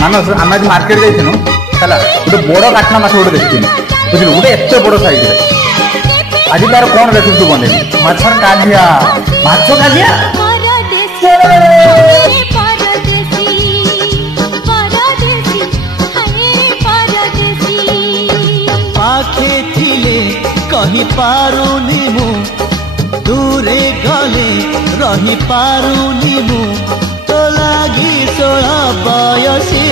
मानस आम आज मार्केट जाइनु है गोटे बड़ काठना माछ गोटे देखी बुझल गोटे एत बड़ साइज आज तार कौन रेसिपी तू बन माछर काजिया माछ काजिया पाखे थिले कही पारुनी मु दूरे गले रही पारुनी मु तो लागी 16 बयसी